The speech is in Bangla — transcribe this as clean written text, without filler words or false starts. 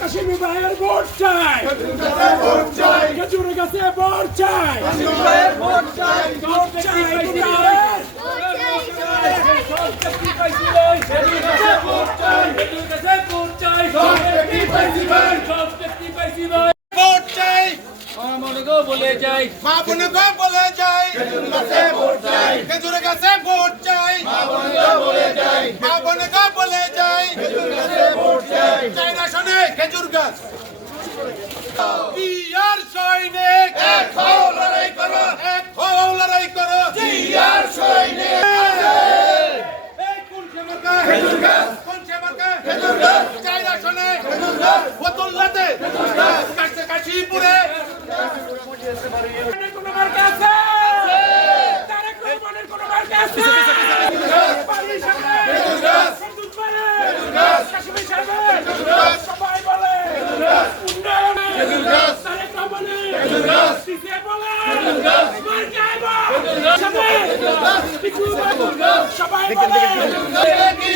কাশিমি ভাইয়ের ভোট চাই, খেজুর গাছে ভোট চাই, ভোট চাই, বলে যাই, মা বোন বলে যাই, খেজুর গাছে ভোট চাই, মা বোন বলে যাই, চাই না শোনে খেজুর গাছ। জিয়ার সৈনিক এক হও লড়াই করো, এক হও লড়াই করো, জিয়ার সৈনিক এই কোনছে মার্কা খেজুর গাছ, কোনছে মার্কা খেজুর গাছ, চাই না শোনে খেজুর গাছ, বোতলতে খেজুর গাছ, কাশীপুরে কোনো মার্কা আছে, তারেক রহমানের কোনো মার্কা আছে, পারির সামনে খেজুর গাছ, সন্দুক পারে খেজুর গাছ, কাশিমি সাহেব খেজুর গাছ, সবাই বলে খেজুর গাছ, উন্নয়নে খেজুর গাছ, তারেক রহমানের খেজুর গাছ, দিতে বলে খেজুর গাছ, মার্কা আইবা খেজুর গাছ, খেজুর গাছ, সবাই বলে খেজুর গাছ।